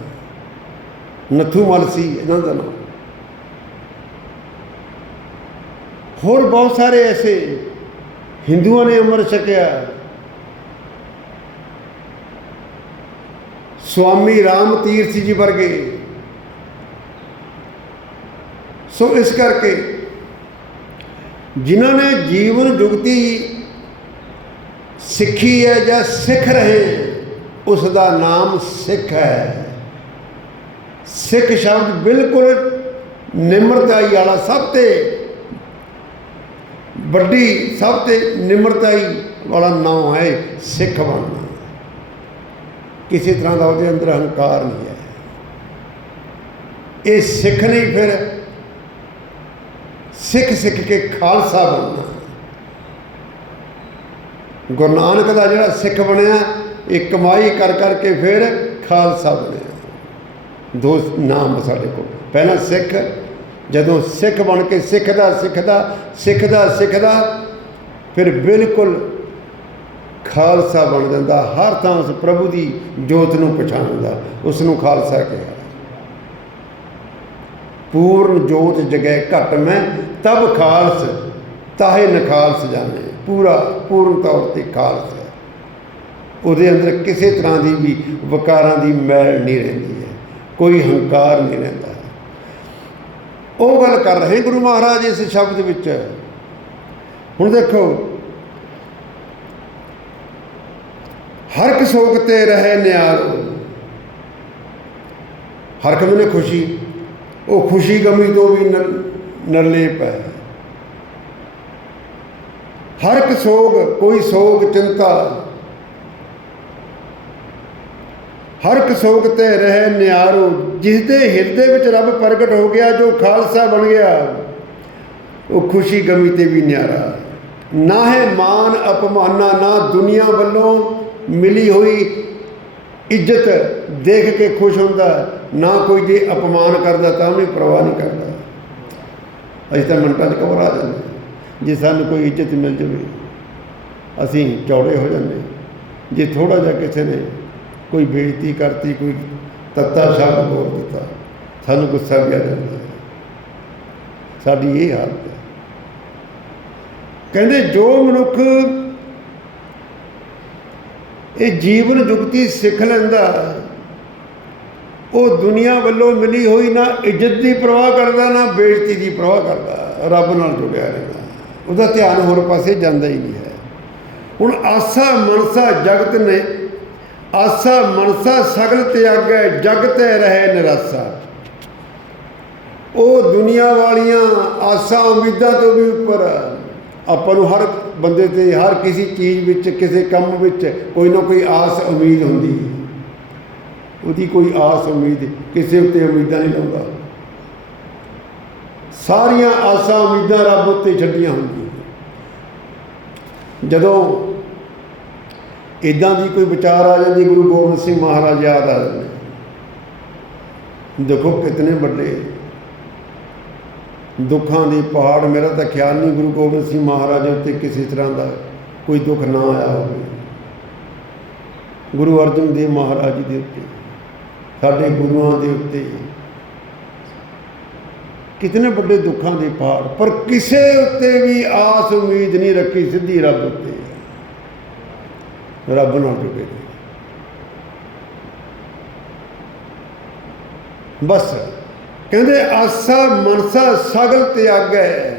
ਹੈ ਨੱਥੂ ਮਲ ਸੀ ਇਹਨਾਂ ਦਾ ਨਾਮ। ਹੋਰ ਬਹੁਤ ਸਾਰੇ ਐਸੇ ਹਿੰਦੂਆਂ ਨੇ ਅੰਮ੍ਰਿਤ ਛਕਿਆ। ਸਵਾਮੀ ਰਾਮ ਤੀਰਥ ਜੀ ਵਰਗੇ। ਸੋ ਇਸ ਕਰਕੇ ਜਿਨ੍ਹਾਂ ਨੇ ਜੀਵਨ ਜੁਗਤੀ ਸਿੱਖੀ ਹੈ ਜਾਂ ਸਿੱਖ ਰਹੇ ਹੈ, ਉਸ ਦਾ ਨਾਮ ਸਿੱਖ ਹੈ। ਸਿੱਖ ਸ਼ਬਦ ਬਿਲਕੁਲ ਨਿਮਰਤਾਈ ਵਾਲਾ, ਸਭ ਤੇ ਵੱਡੀ, ਸਭ ਤੇ ਨਿਮਰਤਾਈ ਵਾਲਾ ਨਾਮ ਹੈ ਸਿੱਖ ਬਣਨਾ ਕਿਸੇ ਤਰ੍ਹਾਂ ਦਾ ਉਹਦੇ ਅੰਦਰ ਹੰਕਾਰ ਨਹੀਂ ਹੈ। ਇਹ ਸਿੱਖ ਨਹੀਂ, ਫਿਰ ਸਿੱਖ ਸਿੱਖ ਕੇ ਖਾਲਸਾ ਬਣਨਾ ਗੁਰੂ ਨਾਨਕ ਦਾ ਜਿਹੜਾ ਸਿੱਖ ਬਣਿਆ, ਇਹ ਕਮਾਈ ਕਰ ਕਰਕੇ ਫਿਰ ਖਾਲਸਾ ਬਣਿਆ। ਦੋ ਨਾਮ ਸਾਡੇ ਕੋਲ। ਪਹਿਲਾਂ ਸਿੱਖ, ਜਦੋਂ ਸਿੱਖ ਬਣ ਕੇ ਸਿੱਖਦਾ ਸਿੱਖਦਾ ਸਿੱਖਦਾ ਸਿੱਖਦਾ, ਫਿਰ ਬਿਲਕੁਲ ਖਾਲਸਾ ਬਣ ਜਾਂਦਾ, ਹਰ ਥਾਂ ਉਸ ਪ੍ਰਭੂ ਦੀ ਜੋਤ ਨੂੰ ਪਛਾਣਦਾ ਉਸ ਨੂੰ ਖਾਲਸਾ ਕਿਹਾ ਪੂਰਨ ਜੋਤ ਜਗੈ ਘਟ ਮੈਂ, ਤਬ ਖਾਲਸ, ਤਾਹੇ ਨਖਾਲਸ ਜਾਣੇ। ਪੂਰਾ, ਪੂਰਨ ਤੌਰ ਤੇ ਖਾਲਸ ਹੈ। ਉਹਦੇ ਅੰਦਰ ਕਿਸੇ ਤਰ੍ਹਾਂ ਦੀ ਵੀ ਵਕਾਰਾਂ ਦੀ ਮੈਲ ਨਹੀਂ ਰਹਿੰਦੀ। ਕੋਈ ਹੰਕਾਰ ਨਹੀਂ ਰਹਿੰਦਾ। ਉਹ ਗੱਲ ਕਰ ਰਹੇ ਗੁਰੂ ਮਹਾਰਾਜ ਇਸ ਸ਼ਬਦ ਵਿੱਚ। ਹੁਣ ਦੇਖੋ, ਹਰ ਇੱਕ ਸੋਗ ਤੇ ਰਹੇ ਨਿਆਰ ਹਰ ਨੇ ਖੁਸ਼ੀ। ਉਹ ਖੁਸ਼ੀ ਗਮੀ ਤੋਂ ਵੀ ਨਰ- ਨਿਰਲੇਪ ਹੈ ਹਰ ਇੱਕ ਸੋਗ, ਕੋਈ ਸੋਗ ਚਿੰਤਾ। ਹਰ ਇੱਕ ਤੇ ਰਹਿ ਨਿਆਰੋ, ਜਿਸ ਦੇ ਹਿਰਦੇ ਵਿੱਚ ਰੱਬ ਪ੍ਰਗਟ ਹੋ ਗਿਆ, ਜੋ ਖਾਲਸਾ ਬਣ ਗਿਆ, ਉਹ ਖੁਸ਼ੀ ਗਮੀ ਤੇ ਵੀ ਨਿਆਰਾ ਨਾ ਹੈ ਮਾਨ ਅਪਮਾਨਾ, ਨਾ ਦੁਨੀਆ ਵੱਲੋਂ ਮਿਲੀ ਹੋਈ ਇੱਜ਼ਤ ਦੇਖ ਕੇ ਖੁਸ਼ ਹੁੰਦਾ, ਨਾ ਕੋਈ ਜੇ ਅਪਮਾਨ ਕਰਦਾ ਤਾਂ ਵੀ ਪਰਵਾਹ ਨਹੀਂ ਕਰਦਾ ਅਸੀਂ ਤਾਂ ਮਿੰਟਾਂ 'ਚ ਘਬਰਾ ਜਾਂਦੇ ਹਾਂ। ਜੇ ਸਾਨੂੰ ਕੋਈ ਇੱਜ਼ਤ ਮਿਲ ਜਾਵੇ, ਅਸੀਂ ਚੌੜੇ ਹੋ ਜਾਂਦੇ ਹਾਂ। ਜੇ ਥੋੜਾ ਜਿਹਾ ਕਿਸੇ ਨੇ ਕੋਈ ਬੇਇੱਜ਼ਤੀ ਕਰਤੀ, ਕੋਈ ਤੱਤਾ ਸ਼ਬਦ ਬੋਲ ਦਿੱਤਾ। ਸਾਨੂੰ ਗੁੱਸਾ ਵੀ ਜਾਂਦਾ ਸਾਡੀ ਇਹ ਹਾਲਤ ਹੈ। ਕਹਿੰਦੇ ਜੋ ਮਨੁੱਖ ਇਹ ਜੀਵਨ ਜੁਗਤੀ ਸਿੱਖ ਲੈਂਦਾ ਉਹ ਦੁਨੀਆ ਵੱਲੋਂ ਮਿਲੀ ਹੋਈ ਨਾ ਇੱਜ਼ਤ ਦੀ ਪਰਵਾਹ ਕਰਦਾ, ਨਾ ਬੇਇੱਜ਼ਤੀ ਦੀ ਪਰਵਾਹ ਕਰਦਾ। ਰੱਬ ਨਾਲ ਜੁੜਿਆ ਰਹਿੰਦਾ ਉਹਦਾ ਧਿਆਨ ਹੋਰ ਪਾਸੇ ਜਾਂਦਾ ਹੀ ਨਹੀਂ ਹੈ। ਹੁਣ ਆਸਾ ਮਨਸਾ ਜਗਤ ਨੇ ਆਸਾ ਮਨਸਾ ਸਗਲ ਤਿਆਗੈ ਜਗ ਤੇ ਰਹੇ ਨਿਰਾਸਾ। ਉਹ ਦੁਨੀਆ ਵਾਲੀਆਂ ਆਸਾਂ ਉਮੀਦਾਂ ਤੋਂ ਵੀ ਉੱਪਰ ਆਪਾਂ ਨੂੰ ਹਰ ਬੰਦੇ ਤੇ, ਹਰ ਕਿਸੇ ਚੀਜ਼ ਵਿੱਚ, ਕਿਸੇ ਕੰਮ ਵਿੱਚ ਕੋਈ ਨਾ ਕੋਈ ਆਸ, ਉਮੀਦ ਹੁੰਦੀ ਹੈ। ਉਹਦੀ ਕੋਈ ਆਸ, ਉਮੀਦ ਕਿਸੇ ਉੱਤੇ ਉਮੀਦਾਂ ਨਹੀਂ ਲਾਉਂਦਾ। ਸਾਰੀਆਂ ਆਸਾਂ, ਉਮੀਦਾਂ ਰੱਬ ਉੱਤੇ ਛੱਡੀਆਂ ਹੁੰਦੀਆਂ। ਜਦੋਂ ਇਦਾਂ ਦੀ ਕੋਈ ਵਿਚਾਰ ਆ ਜਾਂਦੀ, ਗੁਰੂ ਗੋਬਿੰਦ ਸਿੰਘ ਮਹਾਰਾਜ ਯਾਦ ਆ ਜਾਂਦੇ। ਦੇਖੋ ਕਿਤਨੇ ਵੱਡੇ ਦੁੱਖਾਂ ਦੇ ਪਹਾੜ, ਮੇਰਾ ਤਾਂ ਖਿਆਲ ਨਹੀਂ ਗੁਰੂ ਗੋਬਿੰਦ ਸਿੰਘ ਮਹਾਰਾਜ ਉੱਤੇ ਕਿਸੇ ਤਰ੍ਹਾਂ ਦਾ ਕੋਈ ਦੁੱਖ ਨਾ ਆਇਆ ਹੋਵੇ। ਗੁਰੂ ਅਰਜਨ ਦੇਵ ਮਹਾਰਾਜ ਜੀ ਦੇ ਉੱਤੇ, ਸਾਡੇ ਗੁਰੂਆਂ ਦੇ ਉੱਤੇ। ਕਿਤਨੇ ਵੱਡੇ ਦੁੱਖਾਂ ਦੇ ਪਹਾੜ, ਪਰ ਕਿਸੇ ਉੱਤੇ ਵੀ ਆਸ, ਉਮੀਦ ਨਹੀਂ ਰੱਖੀ ਸਿੱਧੀ ਰੱਬ ਉੱਤੇ। ਰੱਬ ਨਾਲ ਜੁੜੇ ਰਹੇ ਬਸ, ਕਹਿੰਦੇ ਆਸਾ ਮਨਸਾ ਸਗਲ ਤਿਆਗੈ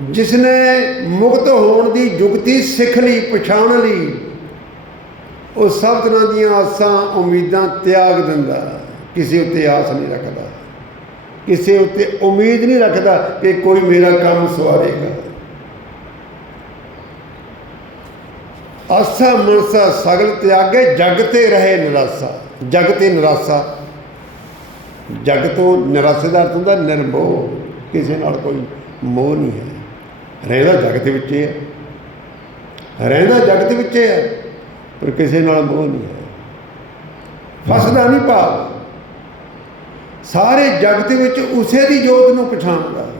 ਜਿਸਨੇ ਮੁਕਤ ਹੋਣ ਦੀ ਜੁਗਤੀ ਸਿੱਖ ਲਈ, ਪਛਾਣ ਲਈ, ਉਹ ਸਭ ਤਰ੍ਹਾਂ ਦੀਆਂ ਆਸਾਂ, ਉਮੀਦਾਂ ਤਿਆਗ ਦਿੰਦਾ। ਕਿਸੇ ਉੱਤੇ ਆਸ ਨਹੀਂ ਰੱਖਦਾ। ਕਿਸੇ ਉੱਤੇ ਉਮੀਦ ਨਹੀਂ ਰੱਖਦਾ ਕਿ ਕੋਈ ਮੇਰਾ ਕੰਮ ਸਵਾਰੇਗਾ। ਆਸਾ ਮਨਸਾ ਸਗਲ ਤਿਆਗੇ, ਜਗ ਤੇ ਰਹੇ ਨਿਰਾਸਾ। ਜਗ ਤੇ ਨਿਰਾਸਾ। ਜਗ ਤੋਂ ਨਿਰਾਸੇ ਦਾ ਅਰਥ ਹੁੰਦਾ ਨਿਰਮੋਹ। ਕਿਸੇ ਨਾਲ ਕੋਈ ਮੋਹ ਨਹੀਂ ਹੈ। ਰਹਿੰਦਾ ਜਗਤ ਵਿੱਚ ਹੀ ਹੈ। ਰਹਿੰਦਾ ਜਗਤ ਵਿੱਚ ਹੀ ਹੈ, ਪਰ ਕਿਸੇ ਨਾਲ ਮੋਹ ਨਹੀਂ ਹੈ। ਫਸਦਾ ਨਹੀਂ ਭਾਵ। ਸਾਰੇ ਜਗਤ ਵਿੱਚ ਉਸੇ ਦੀ ਜੋਤ ਨੂੰ ਪਛਾਣਦਾ ਹੈ।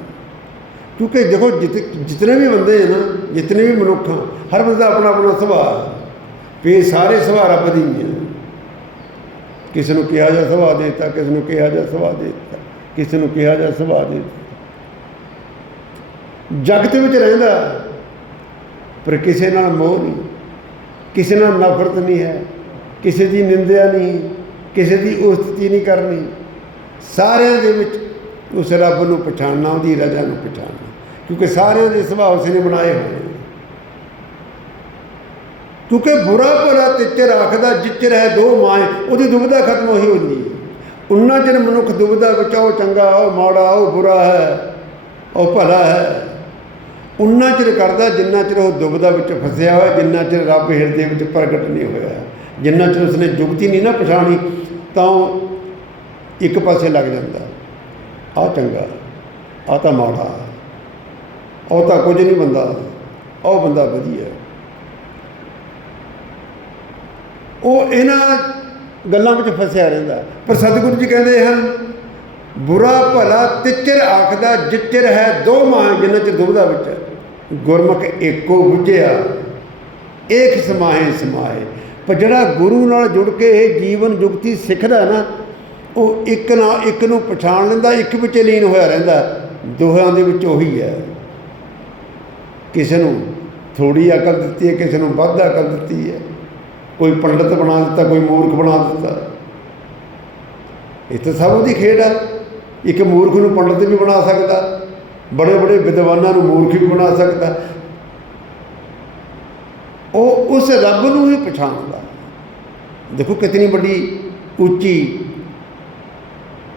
ਕਿਉਂਕਿ ਦੇਖੋ ਜਿਤ ਜਿਤਨੇ ਵੀ ਬੰਦੇ ਹਨ ਨਾ, ਜਿਤਨੇ ਵੀ ਮਨੁੱਖ ਹਨ ਹਰ ਬੰਦਾ ਆਪਣਾ ਆਪਣਾ ਸੁਭਾਅ ਵੀ ਸਾਰੇ ਸੁਭਾਅ ਰੱਬ ਦੀ ਹੈ ਕਿਸੇ ਨੂੰ ਕਿਹਾ ਜਾ ਸੁਭਾਅ ਦੇ ਦਿੱਤਾ, ਕਿਸੇ ਨੂੰ ਕਿਹਾ ਜਾ ਸੁਭਾਅ ਦੇ ਦਿੱਤਾ, ਕਿਸੇ ਨੂੰ ਕਿਹਾ ਜਾ ਸੁਭਾਅ ਦੇ ਦਿੱਤਾ। ਜਗਤ ਵਿੱਚ ਰਹਿੰਦਾ, ਪਰ ਕਿਸੇ ਨਾਲ ਮੋਹ ਨਹੀਂ। ਕਿਸੇ ਨਾਲ ਨਫ਼ਰਤ ਨਹੀਂ ਹੈ। ਕਿਸੇ ਦੀ ਨਿੰਦਿਆ ਨਹੀਂ। ਕਿਸੇ ਦੀ ਉਸਤਤੀ ਨਹੀਂ ਕਰਨੀ। ਸਾਰਿਆਂ ਦੇ ਵਿੱਚ ਉਸ ਰੱਬ ਨੂੰ ਪਛਾਣਨਾ, ਉਹਦੀ ਰਜ਼ਾ ਨੂੰ ਪਛਾਣਨਾ। ਕਿਉਂਕਿ ਸਾਰਿਆਂ ਦੇ ਸੁਭਾਅ ਉਸ ਨੇ ਬਣਾਏ ਹੋਏ ਕਿਉਂਕਿ ਬੁਰਾ ਭਲਾ ਤਿੱਚ ਆਖਦਾ ਜਿੱਚਰ ਹੈ ਦੋ ਮਾਂ ਉਹਦੀ ਦੁਬਿਧਾ ਖਤਮ ਹੋਈ ਹੁੰਦੀ ਉਨਾ ਚਿਰ ਮਨੁੱਖ ਦੁਬਿਧਾ ਵਿੱਚ ਉਹ ਚੰਗਾ ਉਹ ਮਾੜਾ ਉਹ ਬੁਰਾ ਹੈ, ਉਹ ਭਲਾ ਹੈ। ਉਨਾ ਚਿਰ ਕਰਦਾ, ਜਿੰਨਾ ਚਿਰ ਉਹ ਦੁਬਿਧਾ ਵਿੱਚ ਫਸਿਆ ਹੋਇਆ, ਜਿੰਨਾ ਚਿਰ ਰੱਬ ਹਿਰਦੇ ਵਿੱਚ ਪ੍ਰਗਟ ਨਹੀਂ ਹੋਇਆ। ਜਿੰਨਾ ਚਿਰ ਉਸਨੇ ਜੁਗਤੀ ਨਹੀਂ ਨਾ ਪਛਾਣੀ, ਤਾਂ ਉਹ ਇੱਕ ਪਾਸੇ ਲੱਗ ਜਾਂਦਾ। ਆ ਚੰਗਾ ਆ ਤਾਂ ਮਾੜਾ। ਉਹ ਤਾਂ ਕੁਝ ਨਹੀਂ ਬੰਦਾ, ਉਹ ਬੰਦਾ ਵਧੀਆ ਉਹ ਇਹਨਾਂ ਗੱਲਾਂ ਵਿੱਚ ਫਸਿਆ ਰਹਿੰਦਾ। ਪਰ ਸਤਿਗੁਰੂ ਜੀ ਕਹਿੰਦੇ ਹਨ, ਬੁਰਾ ਭਲਾ ਤਿੱਚਰ ਆਖਦਾ, ਜਿੱਚਰ ਹੈ ਦੋ ਮਾਂ ਜਿਨ੍ਹਾਂ ਚ ਦੁਬਦਾ ਵਿੱਚ। ਗੁਰਮੁਖ ਏਕੋ ਬੁਝਿਆ, ਏਕ ਸਮਾਏ ਸਮਾਏ ਪਰ ਜਿਹੜਾ ਗੁਰੂ ਨਾਲ ਜੁੜ ਕੇ ਇਹ ਜੀਵਨ ਜੁਗਤੀ ਸਿੱਖਦਾ ਨਾ, ਉਹ ਇੱਕ ਨਾਲ ਇੱਕ ਨੂੰ ਪਛਾਣ ਲੈਂਦਾ, ਇੱਕ ਵਿੱਚ ਲੀਨ ਹੋਇਆ ਰਹਿੰਦਾ। ਦੋਹਾਂ ਦੇ ਵਿੱਚ ਉਹੀ ਹੈ। ਕਿਸੇ ਨੂੰ ਥੋੜੀ ਅਕਲ ਦਿੱਤੀ ਹੈ, ਕਿਸੇ ਨੂੰ ਵੱਧ ਅਕਲ ਦਿੱਤੀ ਹੈ। ਕੋਈ ਪੰਡਤ ਬਣਾ ਦਿੱਤਾ, ਕੋਈ ਮੂਰਖ ਬਣਾ ਦਿੱਤਾ। ਇਹ ਤਾਂ ਸਭ ਉਹਦੀ ਖੇਡ ਹੈ ਇੱਕ ਮੂਰਖ ਨੂੰ ਪੰਡਤ ਵੀ ਬਣਾ ਸਕਦਾ, ਬੜੇ ਬੜੇ ਵਿਦਵਾਨਾਂ ਨੂੰ ਮੂਰਖ ਵੀ ਬਣਾ ਸਕਦਾ। ਉਹ ਉਸ ਰੱਬ ਨੂੰ ਹੀ ਪਛਾਣਦਾ। ਦੇਖੋ ਕਿਤਨੀ ਵੱਡੀ ਉੱਚੀ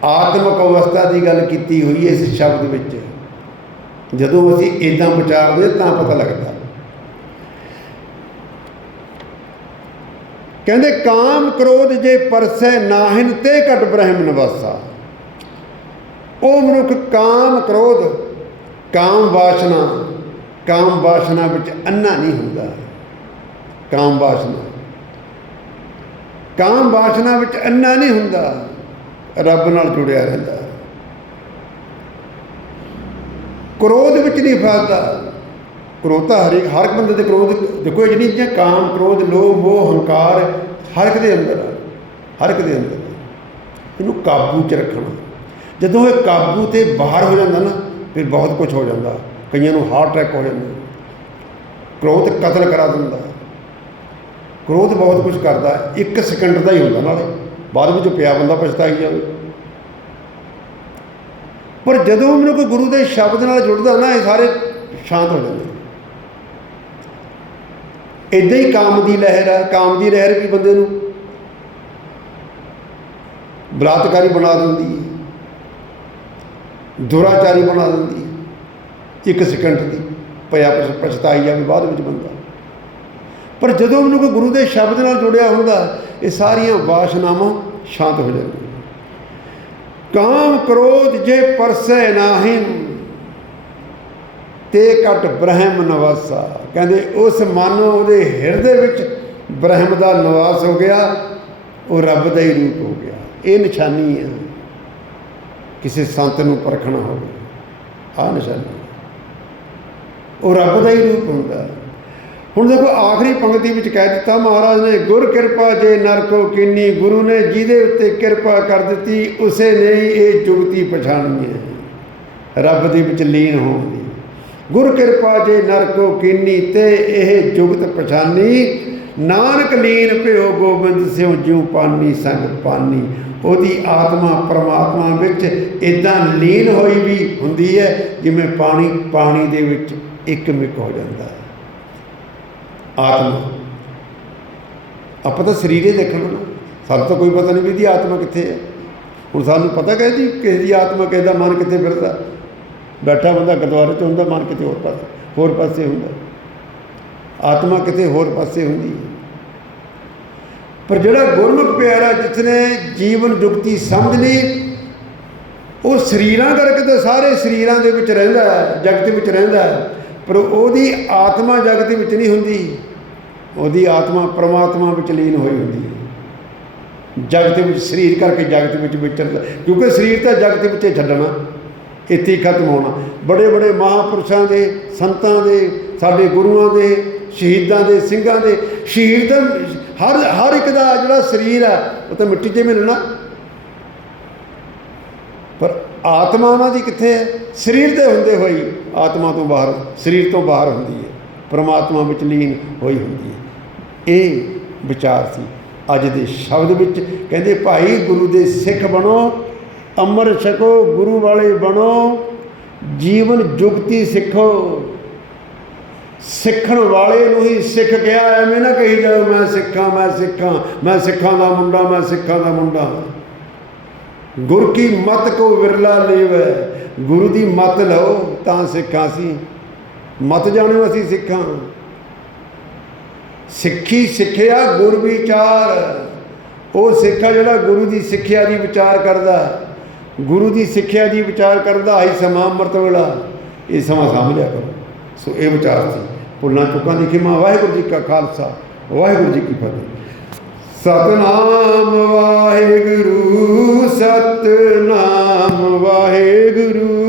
ਆਤਮਕ ਅਵਸਥਾ ਦੀ ਗੱਲ ਕੀਤੀ ਹੋਈ ਹੈ ਇਸ ਸ਼ਬਦ ਵਿੱਚ। ਜਦੋਂ ਅਸੀਂ ਇਦਾਂ ਵਿਚਾਰਦੇ ਤਾਂ ਪਤਾ ਲੱਗਦਾ। ਕਹਿੰਦੇ, ਕਾਮ ਕ੍ਰੋਧ ਜੇ ਪਰਸੈ ਨਾਹਿਨ, ਤੇ ਘਟ ਬ੍ਰਹਮ ਨਿਵਾਸਾ। ਉਹ ਮਨੁੱਖ ਕਾਮ ਕ੍ਰੋਧ, ਕਾਮ ਵਾਸ਼ਨਾ ਕਾਮ ਵਾਸ਼ਨਾ ਵਿੱਚ ਅੰਨਾ ਨਹੀਂ ਹੁੰਦਾ। ਕਾਮ ਵਾਸ਼ਨਾ। ਕਾਮ ਵਾਸ਼ਨਾ ਵਿੱਚ ਅੰਨਾ ਨਹੀਂ ਹੁੰਦਾ। ਰੱਬ ਨਾਲ ਜੁੜਿਆ ਰਹਿੰਦਾ। ਕ੍ਰੋਧ ਵਿੱਚ ਨਹੀਂ ਫਸਦਾ। ਕ੍ਰੋਧ ਤਾਂ ਹਰ ਇੱਕ ਹਰ ਇੱਕ ਬੰਦੇ ਦੇ ਕ੍ਰੋਧ ਦੇਖੋ ਇਹ ਜਿਹੜੀਆਂ ਕਾਮ, ਕ੍ਰੋਧ, ਲੋਭ, ਮੋਹ, ਹੰਕਾਰ, ਹਰ ਇੱਕ ਦੇ ਅੰਦਰ ਆ। ਹਰ ਇੱਕ ਦੇ ਅੰਦਰ ਇਹਨੂੰ ਕਾਬੂ 'ਚ ਰੱਖਣਾ। ਜਦੋਂ ਇਹ ਕਾਬੂ ਤੇ ਬਾਹਰ ਹੋ ਜਾਂਦਾ ਨਾ, ਫਿਰ ਬਹੁਤ ਕੁਝ ਹੋ ਜਾਂਦਾ। ਕਈਆਂ ਨੂੰ ਹਾਰਟ ਅਟੈਕ ਹੋ ਜਾਂਦਾ। ਕ੍ਰੋਧ ਕਤਲ ਕਰਾ ਦਿੰਦਾ। ਕ੍ਰੋਧ ਬਹੁਤ ਕੁਝ ਕਰਦਾ। ਇੱਕ ਸਕਿੰਟ ਦਾ ਹੀ ਹੁੰਦਾ ਨਾਲੇ। ਬਾਅਦ ਵਿੱਚ ਪਿਆ ਬੰਦਾ ਪਛਤਾਈ ਜਾਵੇ। ਪਰ ਜਦੋਂ ਮੈਨੂੰ ਕੋਈ ਗੁਰੂ ਦੇ ਸ਼ਬਦ ਨਾਲ ਜੁੜਦਾ ਨਾ, ਇਹ ਸਾਰੇ ਸ਼ਾਂਤ ਹੋ ਜਾਂਦੇ ਇਦਾਂ ਹੀ ਕਾਮ ਦੀ ਲਹਿਰ ਹੈ ਕਾਮ ਦੀ ਲਹਿਰ ਵੀ ਬੰਦੇ ਨੂੰ ਬਲਾਤਕਾਰੀ ਬਣਾ ਦਿੰਦੀ ਹੈ। ਦੁਰਾਚਾਰੀ ਬਣਾ ਦਿੰਦੀ ਹੈ। ਇੱਕ ਸਕਿੰਟ ਦੀ ਪਿਆ ਪਛਤਾਈ ਜਾਵੇ, ਬਾਅਦ ਵਿੱਚ ਬੰਦਾ। ਪਰ ਜਦੋਂ ਮੈਨੂੰ ਕੋਈ ਗੁਰੂ ਦੇ ਸ਼ਬਦ ਨਾਲ ਜੁੜਿਆ ਹੁੰਦਾ, ਇਹ ਸਾਰੀਆਂ ਵਾਸ਼ਨਾਵਾਂ ਸ਼ਾਂਤ ਹੋ ਜਾਂਦੀਆਂ। ਕਾਮ ਕ੍ਰੋਧ ਜੇ ਪਰਸੈ ਨਾਹਿਨ ਤੇ ਘਟ ਬ੍ਰਹਮ ਨਿਵਾਸਾ। ਕਹਿੰਦੇ ਉਸ ਮਨ ਉਹਦੇ ਹਿਰਦੇ ਵਿੱਚ ਬ੍ਰਹਮ ਦਾ ਨਿਵਾਸ ਹੋ ਗਿਆ, ਉਹ ਰੱਬ ਦਾ ਹੀ ਰੂਪ ਹੋ ਗਿਆ। ਇਹ ਨਿਸ਼ਾਨੀ ਹੈ। ਕਿਸੇ ਸੰਤ ਨੂੰ ਪਰਖਣਾ ਹੋਵੇ, ਆਹ ਨਿਸ਼ਾਨੀ ਉਹ ਰੱਬ ਦਾ ਹੀ ਰੂਪ ਹੁੰਦਾ। ਹੁਣ ਦੇਖੋ ਆਖਰੀ ਪੰਕਤੀ ਵਿੱਚ ਕਹਿ ਦਿੱਤਾ, ਮਹਾਰਾਜ ਨੇ, ਗੁਰ ਕਿਰਪਾ ਜੇ ਨਰਕੋ ਕੋ ਗੁਰੂ ਨੇ ਜਿਹਦੇ ਉੱਤੇ ਕਿਰਪਾ ਕਰ ਦਿੱਤੀ, ਉਸੇ ਨੇ ਇਹ ਜੁਗਤੀ ਪਛਾਣੀ ਹੈ। ਰੱਬ ਦੇ ਵਿੱਚ ਲੀਨ ਹੋਣ ਦੀ। ਗੁਰ ਕਿਰਪਾ ਜੇ ਨਰਕੋ ਕੋ ਕੀਨੀ, ਤੇ ਇਹ ਜੁਗਤ ਪਛਾਨੀ ਨਾਨਕ ਲੀਨ ਭਿਓ ਗੋਬਿੰਦ ਸਿਉ, ਜਿਉ ਪਾਨੀ ਸੰਗ ਪਾਨੀ। ਉਹਦੀ ਆਤਮਾ ਪਰਮਾਤਮਾ ਵਿੱਚ ਇਦਾਂ ਲੀਨ ਹੋਈ ਵੀ ਹੁੰਦੀ ਹੈ, ਜਿਵੇਂ ਪਾਣੀ ਪਾਣੀ ਦੇ ਵਿੱਚ ਇੱਕ ਮਿਕ ਹੋ ਜਾਂਦਾ ਹੈ। ਆਤਮਾ। ਆਪਾਂ ਤਾਂ ਸਰੀਰੇ ਦੇਖਣ ਨਾ ਸਾਨੂੰ ਤਾਂ ਕੋਈ ਪਤਾ ਨਹੀਂ ਵੀ ਇਹਦੀ ਆਤਮਾ ਕਿੱਥੇ ਹੈ। ਹੁਣ ਸਾਨੂੰ ਪਤਾ ਕਿ ਜੀ ਕਿਸੇ ਦੀ ਆਤਮਾ ਕਿਸੇ ਦਾ ਮਨ ਕਿੱਥੇ ਫਿਰਦਾ। ਬੈਠਾ ਬੰਦਾ ਗੁਰਦੁਆਰੇ 'ਚ ਹੁੰਦਾ, ਮਨ ਕਿਤੇ ਹੋਰ ਪਾਸੇ ਹੋਰ ਪਾਸੇ ਹੁੰਦਾ। ਆਤਮਾ ਕਿਤੇ ਹੋਰ ਪਾਸੇ ਹੁੰਦੀ ਹੈ। ਪਰ ਜਿਹੜਾ ਗੁਰਮੁਖ ਪਿਆਰਾ ਜਿਸਨੇ ਜੀਵਨ ਜੁਗਤੀ ਸਮਝ ਲਈ ਉਹ ਸਰੀਰਾਂ ਕਰਕੇ ਤਾਂ ਸਾਰੇ ਸਰੀਰਾਂ ਦੇ ਵਿੱਚ ਰਹਿੰਦਾ ਹੈ, ਜਗਤ ਵਿੱਚ ਰਹਿੰਦਾ ਹੈ। ਪਰ ਉਹਦੀ ਆਤਮਾ ਜਗਤ ਵਿੱਚ ਨਹੀਂ ਹੁੰਦੀ। ਉਹਦੀ ਆਤਮਾ ਪ੍ਰਮਾਤਮਾ ਵਿੱਚ ਲੀਨ ਹੋਈ ਹੁੰਦੀ ਹੈ। ਜਗਤ ਵਿੱਚ ਸਰੀਰ ਕਰਕੇ ਜਗਤ ਵਿੱਚ ਵਿਚਰਦਾ ਕਿਉਂਕਿ ਸਰੀਰ ਤਾਂ ਜਗਤ ਵਿੱਚ ਛੱਡਣਾ, ਇੱਥੇ ਹੀ ਖਤਮ ਹੋਣਾ। ਬੜੇ ਬੜੇ ਮਹਾਪੁਰਸ਼ਾਂ ਦੇ, ਸੰਤਾਂ ਦੇ, ਸਾਡੇ ਗੁਰੂਆਂ ਦੇ, ਸ਼ਹੀਦਾਂ ਦੇ, ਸਿੰਘਾਂ ਦੇ, ਸ਼ਹੀਦ ਦਾ ਹਰ ਹਰ ਇੱਕ ਦਾ ਜਿਹੜਾ ਸਰੀਰ ਹੈ, ਉਹ ਤਾਂ ਮਿੱਟੀ 'ਚ ਮਿਲਣਾ। ਪਰ ਆਤਮਾ ਉਹਨਾਂ ਦੀ ਕਿੱਥੇ ਹੈ? ਸਰੀਰ ਦੇ ਹੁੰਦੇ ਹੋਈ ਆਤਮਾ ਤੋਂ ਬਾਹਰ ਸਰੀਰ ਤੋਂ ਬਾਹਰ ਹੁੰਦੀ ਹੈ। ਪਰਮਾਤਮਾ ਵਿੱਚ ਲੀਨ ਹੋਈ ਹੁੰਦੀ ਹੈ। ਇਹ ਵਿਚਾਰ ਸੀ। ਅੱਜ ਦੇ ਸ਼ਬਦ ਵਿੱਚ ਕਹਿੰਦੇ, ਭਾਈ ਗੁਰੂ ਦੇ ਸਿੱਖ ਬਣੋ ਅੰਮ੍ਰਿਤ ਛਕੋ, ਗੁਰੂ ਵਾਲੇ ਬਣੋ, ਜੀਵਨ ਜੁਗਤੀ ਸਿੱਖੋ। ਸਿੱਖਣ ਵਾਲੇ ਨੂੰ ਹੀ ਸਿੱਖ ਕਿਹਾ, ਐਵੇਂ ਨਾ ਕਹੀ ਜਾਓ, ਮੈਂ ਸਿੱਖਾਂ ਮੈਂ ਸਿੱਖਾਂ ਮੈਂ ਸਿੱਖਾਂ ਦਾ ਮੁੰਡਾ, ਮੈਂ ਸਿੱਖਾਂ ਦਾ ਮੁੰਡਾ। ਗੁਰ ਕੀ ਮਤ ਕੋ ਵਿਰਲਾ ਲੇਵੈ? ਗੁਰੂ ਦੀ ਮਤ ਲਓ ਤਾਂ ਸਿੱਖਾਂ ਸੀ। ਮਤ ਜਾਣੋ ਅਸੀਂ ਸਿੱਖਾਂ। ਸਿੱਖੀ ਸਿੱਖਿਆ ਗੁਰ ਵਿਚਾਰ। ਉਹ ਸਿੱਖਾ ਜਿਹੜਾ ਗੁਰੂ ਦੀ ਸਿੱਖਿਆ ਦੀ ਵਿਚਾਰ ਕਰਦਾ। ਗੁਰੂ ਦੀ ਸਿੱਖਿਆ ਦੀ ਵਿਚਾਰ ਕਰਦਾ ਆਈ ਸਮਾਂ ਅੰਮ੍ਰਿਤ ਵੇਲਾ। ਇਹ ਸਮਾਂ ਸਮਝਿਆ ਕਰੋ। ਸੋ ਇਹ ਵਿਚਾਰ ਸੀ। ਪੁੱਲਾਂ ਚੁੱਕਾਂ ਦੀ ਖਿਮਾ। ਵਾਹਿਗੁਰੂ ਜੀ ਕਾ ਖਾਲਸਾ। ਵਾਹਿਗੁਰੂ ਜੀ ਕੀ ਫਤਿਹ। ਸਤਨਾਮ ਵਾਹਿਗੁਰੂ ਸਤਨਾਮ ਵਾਹਿਗੁਰੂ।